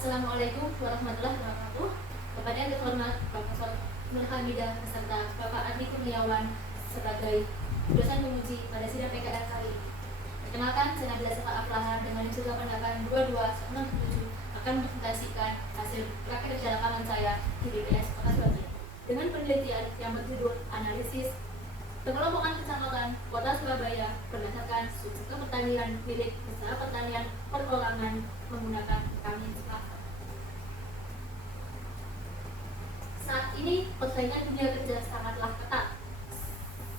Assalamualaikum warahmatullahi wabarakatuh. Kepada yang terhormat Profesor Nur Hamidah beserta Bapak Adi Kurniawan sebagai dosen penguji pada sidang PKR kali ini. Perkenalkan, saya Nabila Sefa Aflaha dengan judul pendapat 2267 akan mempresentasikan hasil praktek kerja lapangan saya di BPS Kota Surabaya dengan penelitian yang berjudul analisis pengelompokan kecamatan Kota Surabaya berdasarkan subsektor pertanian milik usaha pertanian perorangan menggunakan kami swasta. Saat ini persaingan dunia kerja sangatlah ketat,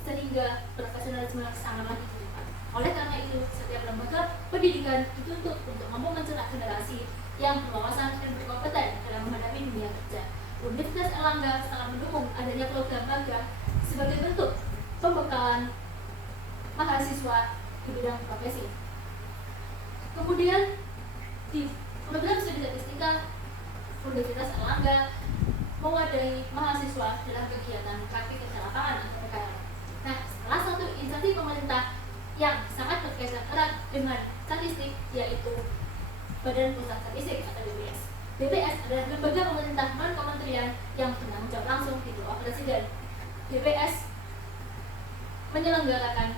sehingga profesionalisme sangatlah dibutuhkan. Oleh karena itu, setiap lembaga pendidikan dituntut untuk mampu mencetak generasi yang berwawasan dan berkompeten dalam menghadapi dunia kerja. Universitas Erlangga sangat mendukung adanya program magang sebagai bentuk pembekalan mahasiswa di bidang profesi. Kemudian di program studi statistika Universitas Erlangga mewadahi mahasiswa dalam kegiatan praktik kerja lapangan atau PKL. Nah, salah satu instansi pemerintah yang sangat berkaitan erat dengan statistik yaitu Badan Pusat Statistik atau BPS. BPS adalah lembaga pemerintah non-kementerian yang bertanggung jawab langsung di bawah Presiden. BPS menyelenggarakan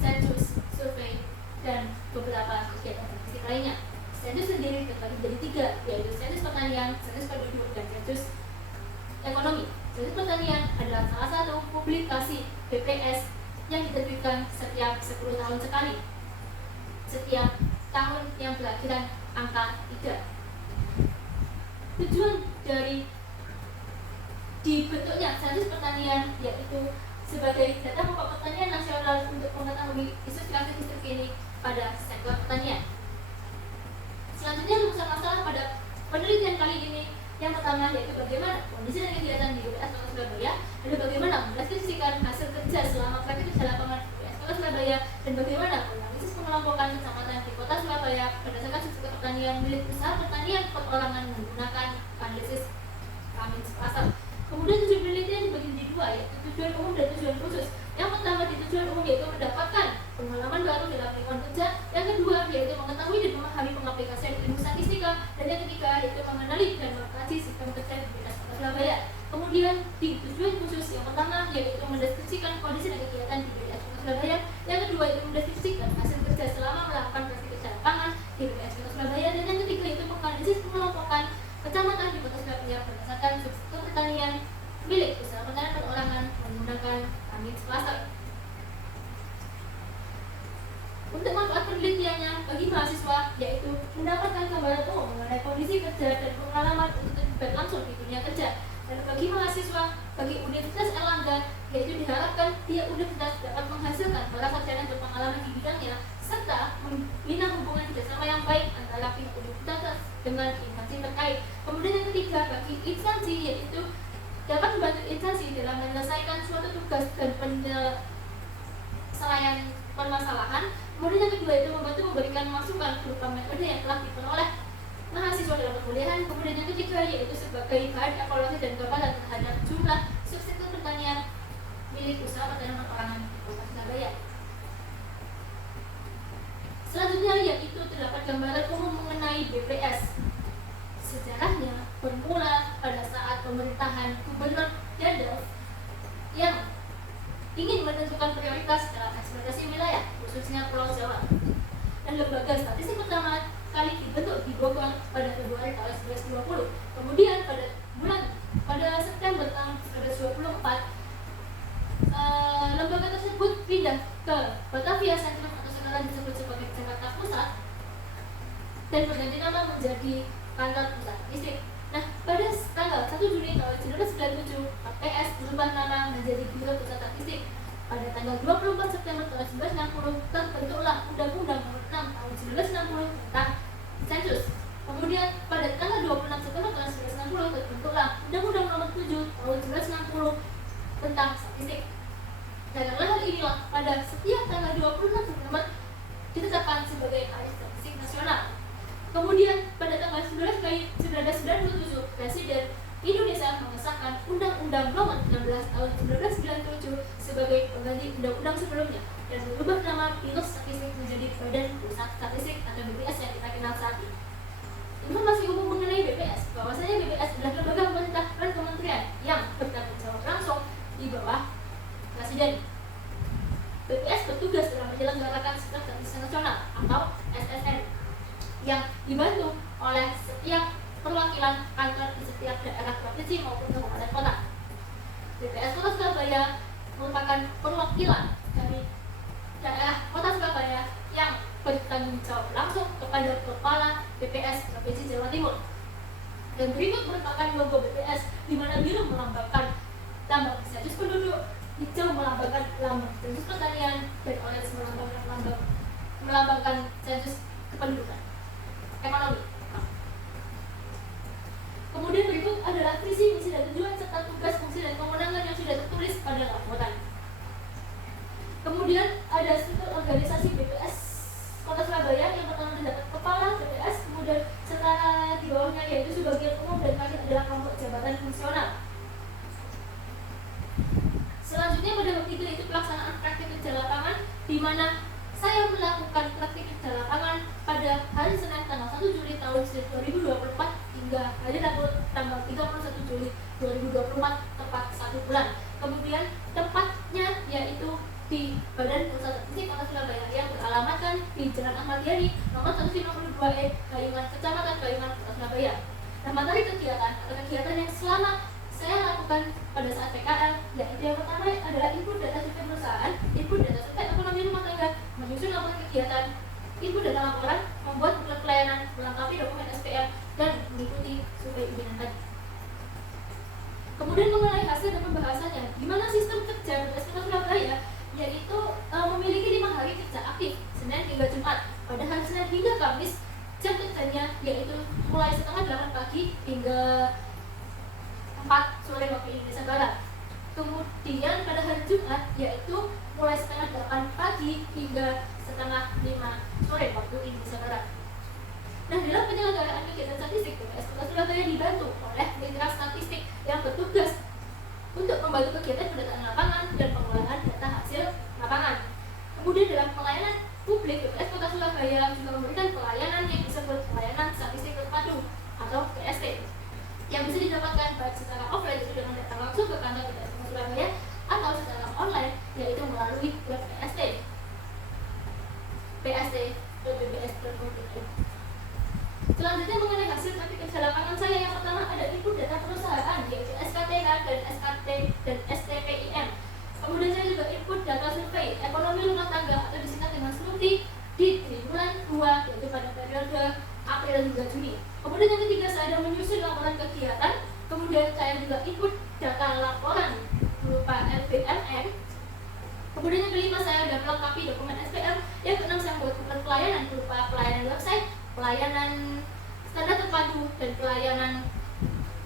sensus, survei, dan beberapa kegiatan statistik lainnya. Sensus sendiri terbagi menjadi 3, yaitu sensus pertanian, sensus penduduk, dan sensus ekonomi. Sensus pertanian adalah salah satu publikasi BPS yang diterbitkan setiap 10 tahun sekali. Setiap tahun yang berakhiran angka 3. Tujuan dari dibentuknya sensus pertanian yaitu sebagai data pokok pertanian nasional untuk mengetahui isu statistik ini pada sektor pertanian. Selanjutnya rumusan masalah pada penelitian kali ini yang pertama yaitu bagaimana kondisi dan kegiatan di BPS Kota Surabaya, lalu bagaimana mendeskripsikan hasil kerja selama praktik kerja lapangan BPS Kota Surabaya, dan bagaimana analisis pengelompokan kecamatan di Kota Surabaya berdasarkan subsektor pertanian milik usaha pertanian perorangan menggunakan analisis kami swasta. Kemudian tujuan penelitian dibagi menjadi 2, yaitu tujuan umum dan tujuan khusus. Yang pertama di tujuan umum yaitu mendapatkan pengalaman baru dalam lingkungan kerja. Yang kedua yaitu mengetahui dan memahami pengaplikasian ilmu statistika. Dan yang ketiga yaitu mengenali dan mengkaji sistem kerja di BPS Kota Surabaya. Kemudian di tujuan khusus yang pertama yaitu mendeskripsikan kondisi dan kegiatan di BPS Kota Surabaya. Yang kedua yaitu mendeskripsikan hasil kerja selama melakukan praktik kerja lapangan di BPS Kota Surabaya. Dan yang ketiga yaitu menganalisis pengelompokan kecamatan di Kota Surabaya berdasarkan subsektor pertanian milik usaha pertanian perorangan menggunakan kami swasta. Untuk manfaat penelitiannya bagi mahasiswa yaitu mendapatkan gambaran umum mengenai kondisi kerja dan pengalaman untuk terlibat langsung di dunia kerja. Dan bagi mahasiswa bagi Universitas Erlangga yaitu diharapkan tiap universitas dapat menghasilkan para sarjana berpengalaman di bidangnya serta membina hubungan kerjasama yang baik antara pihak universitas dengan instansi terkait. Kemudian yang ketiga bagi instansi yaitu dapat membantu instansi dalam menyelesaikan suatu tugas dan penyelesaian permasalahan. Kemudian yang kedua itu membantu memberikan masukan berupa metode yang telah diperoleh mahasiswa dalam perkuliahan. Kemudian yang ketiga yaitu sebagai bahan evaluasi dan gambaran terhadap jumlah subsektor pertanian milik usaha pertanian perorangan di Kota Surabaya. Selanjutnya yaitu terdapat gambaran umum mengenai BPS. Sejarahnya bermula pada saat pemerintahan Gubernur Jenderal yang ingin menentukan prioritas dalam eksploitasi wilayah, khususnya Pulau Jawa. Dan lembaga statistik pertama kali dibentuk di Bogor pada Februari tahun 1920. Kemudian pada September tahun 1924, lembaga tersebut pindah ke Batavia Sentrum atau sekarang disebut sebagai Jakarta Pusat dan berganti nama menjadi Kantor Pusat Statistik. Nah, pada tanggal 1 Juni tahun 1997, BPS berubah nama menjadi Biro Pusat Statistik. Pada tanggal 24 September tahun 1960, terbentuklah Undang-Undang Nomor 6 tahun 1960 tentang sensus. Kemudian pada tanggal 26 September tahun 1960, terbentuklah Undang-Undang Nomor 7 tahun 1960 tentang statistik. Dan hal inilah pada setiap tanggal 26 September ditetapkan sebagai Hari Statistik Nasional. Kemudian pada tanggal 1997, Presiden Indonesia mengesahkan Undang-Undang Nomor 16 tahun 1997 sebagai pengganti undang-undang sebelumnya dan mengubah nama Biro Statistik menjadi Badan Pusat Statistik atau BPS yang kita kenal saat ini. Informasi umum mengenai yang dibantu oleh setiap perwakilan kantor di setiap daerah provinsi maupun kabupaten kota. BPS Kota Surabaya merupakan perwakilan dari daerah Kota Surabaya yang bertanggung jawab langsung kepada Kepala BPS Provinsi Jawa Timur. Dan berikut merupakan logo BPS, di mana biru melambangkan lambang sensus penduduk, hijau melambangkan lambang sensus pertanian, dan orange melambangkan sensus kependudukan ekonomi. Kemudian berikut adalah visi, misi, dan tujuan serta tugas, fungsi, dan kewenangan yang sudah tertulis pada laporan. Kemudian ada struktur organisasi BPS Kota Surabaya. Yang pertama terdapat kepala BPS, kemudian serta di bawahnya yaitu sebagian umum, dan terakhir adalah kelompok jabatan fungsional. Selanjutnya pada waktu itu pelaksanaan praktik kerja lapangan, di mana saya melakukan praktik kerja lapangan pada hari Senin tanggal 1 Juli tahun 2024 hingga hari Rabu tanggal 31 Juli 2024, tepat 1 bulan. Kemudian tempatnya yaitu di Badan Pusat Statistik Kota Surabaya yang beralamatkan di Jalan Ahmad Yani nomor 152E, Kayungan, Kecamatan Kayungan, Kota Surabaya. Nah, materi kegiatan atau kegiatan yang selama saya lakukan pada saat PKL yaitu yang pertama adalah input data survei perusahaan, input data survei ekonomi rumah tangga, menyusun laporan kegiatan, input data laporan, membuat buklet pelayanan, melengkapi dokumen SPM, dan mengikuti survei ujian tadi. Kemudian mengenai hasil dan pembahasannya, di mana sistem kerja BPS Kota Surabaya yaitu memiliki 5 hari kerja aktif, Senin hingga Jumat. Pada hari Senin hingga Kamis, jam kerjanya yaitu mulai setengah 8 pagi hingga 4 sore waktu Indonesia Barat. Kemudian pada hari Jumat yaitu mulai setengah 8 pagi hingga setengah 5 sore waktu Indonesia Barat. Nah, dalam penyelenggaraan kegiatan statistik, BPS Kota Surabaya dibantu oleh mitra statistik yang bertugas untuk membantu kegiatan pendataan lapangan dan pengolahan data hasil lapangan. Kemudian dalam pelayanan publik, BPS Kota Surabaya juga memberikan pelayanan yang disebut pelayanan statistik terpadu atau PST, yang bisa didapatkan baik secara offline yaitu dengan datang langsung ke kantor BPS Kota Surabaya atau secara online yaitu melalui web PST pst.bps.go.id. Selanjutnya mengenai hasil praktik kerja lapangan saya, yang pertama ada input data perusahaan yaitu SKTH dan SKT dan STPIM. Kemudian saya juga input data survei ekonomi rumah tangga atau disingkat dengan SNURTI di triwulan 2 yaitu pada periode April hingga Juni. Kemudian yang ketiga saya ada menyusun laporan kegiatan. Kemudian saya juga input data laporan berupa LPMN. Kemudian yang kelima saya ada melengkapi dokumen SPM. Yang keenam saya membuat buku pelayanan berupa pelayanan website, pelayanan standar terpadu, dan pelayanan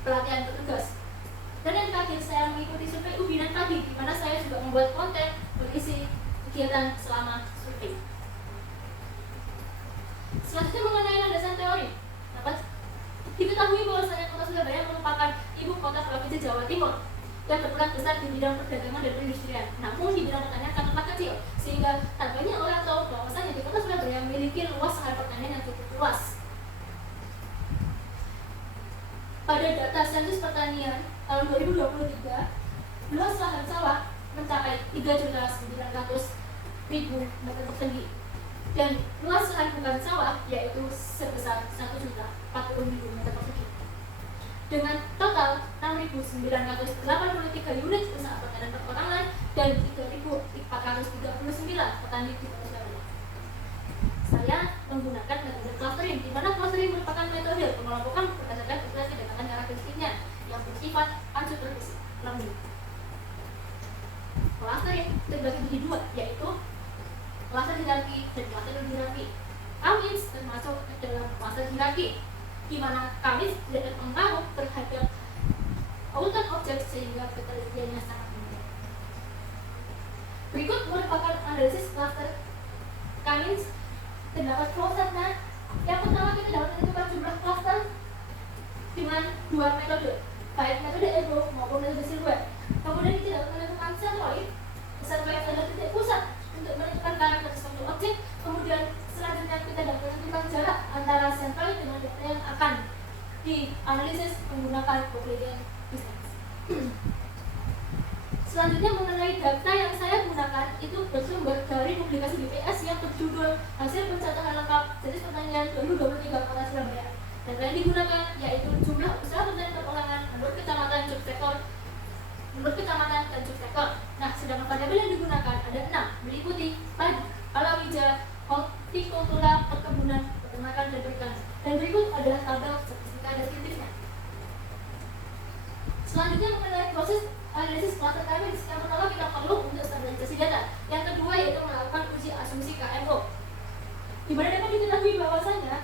pelatihan petugas. Dan yang terakhir saya mengikuti survei ujian pagi, di mana saya juga membuat konten berisi kegiatan selama survei. Selanjutnya mengenai landasan teori, dapat diketahui bahwasanya Kota Surabaya merupakan ibu kota provinsi Jawa Timur yang berperan besar di bidang perdagangan dan perindustrian. Namun di bidang pertanian sangatlah kecil, sehingga tak banyak orang tahu bahwasanya di Kota Surabaya memiliki luas lahan pertanian yang cukup luas. Pada data sensus pertanian tahun 2023, luas lahan sawah mencapai 3.900.000 meter persegi, dan luas lahan bukan sawah yaitu sebesar 1.040.000 meter persegi, dengan total 6.983 unit usaha pertanian perorangan dan 3.439 petani di Kota Surabaya. Saya menggunakan metode clustering, di mana clustering merupakan metode pengelompokan berdasarkan populasi kedekatan karakteristiknya yang bersifat unsupervised learning. Clustering terbagi menjadi dua, yaitu cluster hierarki dan cluster hierarki. Kamis termasuk dalam cluster hierarki, di mana Kamis tidak berpengaruh terhadap urutan objek sehingga ketelitiannya sangat rendah. Berikut merupakan analisis cluster Kamis. Terdapat prosesnya. Yang pertama kita dapat menentukan jumlah cluster dengan dua metode, baik metode Ego maupun metode Silhouette. Kemudian kita dapat menentukan centroid. Centroid adalah titik pusat untuk menentukan karakter suatu objek. Kemudian selanjutnya kita dapat menentukan jarak antara centroid dengan data yang akan dianalisis menggunakan Euclidean distance. Selanjutnya mengenai data yang saya gunakan itu bersumber dari publikasi BPS yang berjudul hasil pencatatan lengkap jenis pertanian 2023 Kota Surabaya. Data yang digunakan yaitu jumlah usaha pertanian perorangan menurut kecamatan subsektor dan subsektor. Nah, sedangkan variabel yang digunakan ada 6, meliputi padi, palawija, hortikultura, perkebunan, peternakan, dan perikanan. Dan berikut adalah tabel statistika deskriptifnya. Selanjutnya mengenai proses analisis klaster KMX. Yang pertama kita perlu untuk standarisasi data. Yang kedua yaitu melakukan uji asumsi KMO. Di mana dapat diketahui bahwasanya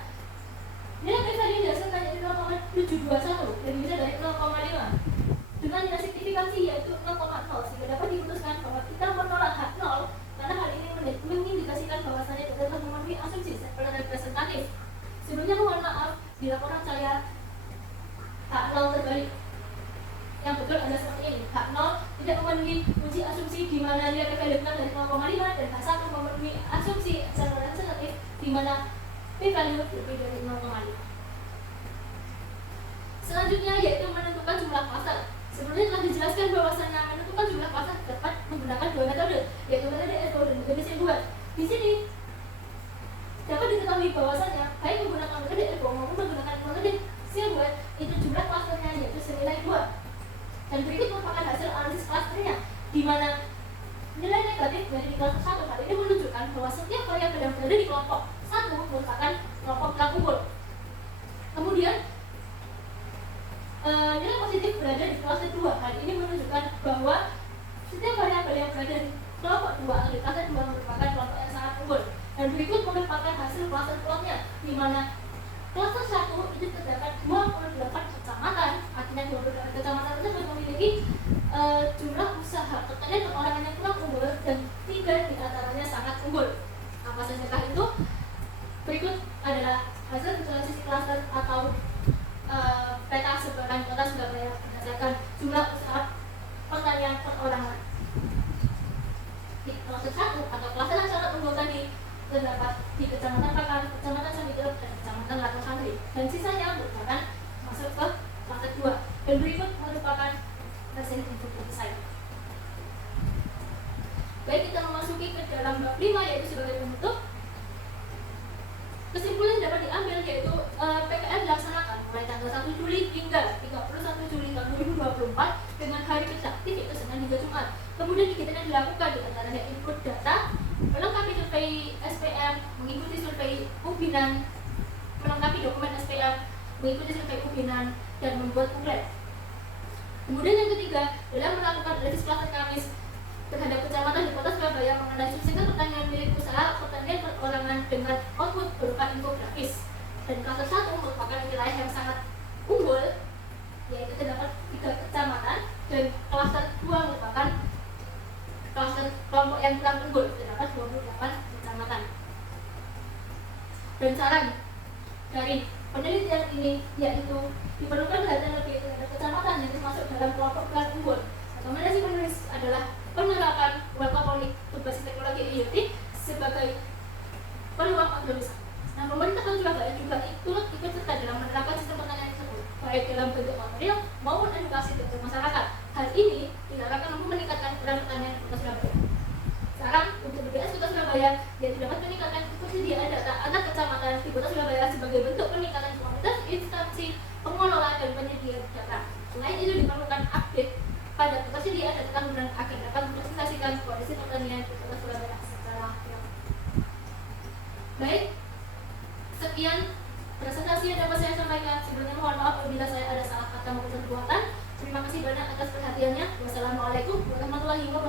nilai PK yang dihasilkan yaitu 0,721 dan bisa dari 0,5 dengan nilai signifikansi yaitu 0,0, sehingga dapat diputuskan bahwa kita menolak hak 0 karena hal ini mengindikasikan bahwasanya data telah memenuhi asumsi secara representatif. Sebelumnya mohon maaf bila laporan saya hak 0 terbalik. Yang betul adalah seperti ini, hak 0 tidak memenuhi uji asumsi di mana nilai PK dari 0,5 dan hak 1 memenuhi asumsi secara representatif di mana P-value lebih dari 0,5. Selanjutnya yaitu menentukan jumlah klaster. Sebelumnya telah dijelaskan bahwasanya menentukan jumlah klaster dapat menggunakan dua metode, yaitu metode ESO dan metode Sibuan. Di sini dapat diketahui bahwasanya baik menggunakan metode ESO maupun menggunakan metode Sibuan itu jumlah klasternya yaitu senilai 2. Dan berikut merupakan hasil analisis klasternya, di mana nilai negatif dari kelompok 1 hal ini menunjukkan bahwa setiap variabel yang berada di kelompok 1 merupakan kelompok yang unggul. Kemudian nilai positif berada di klaster 2. Hal ini menunjukkan bahwa setiap variabel yang berada di kelompok 2 atau di klaster 2 merupakan kelompok yang sangat unggul. Dan berikut merupakan hasil klaster plotnya, di mana klaster 1 itu terdapat 28 kecamatan. Artinya 28 kecamatan tersebut memiliki jumlah usaha pertanian perorangan yang kurang unggul dan 3 diantaranya sangat unggul. Apa saja itu? Berikut adalah hasil visualisasi klaster atau peta sebaran Kota Surabaya berdasarkan jumlah usaha pertanian perorangan. Di klaster 1 atau klaster yang sangat unggul tadi terdapat di Kecamatan Pakan, Kecamatan Sambitirep, dan Kecamatan Latung Santri. Dan sisanya merupakan masuk ke klaster 2. Dan berikut merupakan hasil input saya. Baik, kita memasuki ke dalam bab 5 yaitu sebagai penutup. Kesimpulan yang dapat diambil yaitu PKM dilaksanakan mulai tanggal 1 Juli hingga 31 Juli tahun 2024 dengan hari kerja aktif yaitu Senin hingga Jumat. Kemudian kegiatan yang dilakukan di antaranya input data, melengkapi survei SPM, mengikuti survei ubinan, melengkapi dokumen SPM, mengikuti survei ubinan, dan membuat buklet. Kemudian yang ketiga adalah melakukan analisis klaster Kamis terhadap kecamatan di Kota Surabaya mengenai subsektor pertanian milik usaha pertanian perorangan dengan output berupa infografis. Dan klaster 1 merupakan wilayah yang sangat unggul, yaitu terdapat 3 kecamatan, dan klaster 2 merupakan klaster kelompok yang kurang unggul, terdapat 28 kecamatan. Dan saran dari penelitian ini yaitu diperlukan perhatian lebih terhadap kecamatan yang termasuk dalam kelompok kurang unggul. Rekomendasi penulis adalah penerapan workaholic berbasis teknologi IoT sebagai peluang organisasi. Nah, pemerintah Kota Surabaya juga ikut serta dalam menerapkan sistem pertanian tersebut, baik dalam bentuk material maupun edukasi untuk masyarakat. Hal ini diharapkan mampu meningkatkan peran pertanian Kota Surabaya. Saran untuk BPS Kota Surabaya yaitu dapat meningkatkan ketersediaan data antar kecamatan di Kota Surabaya sebagai bentuk peningkatan kualitas instansi pengelola dan penyedia data. Selain itu diperlukan update pada ketersediaan data tahunan agar dapat mempresentasikan kondisi pertanian di Kota Surabaya secara real. Baik, sekian presentasi yang dapat saya sampaikan. Sebelumnya mohon maaf apabila saya ada salah kata maupun perbuatan. Terima kasih banyak atas perhatiannya. Wassalamualaikum warahmatullahi wabarakatuh.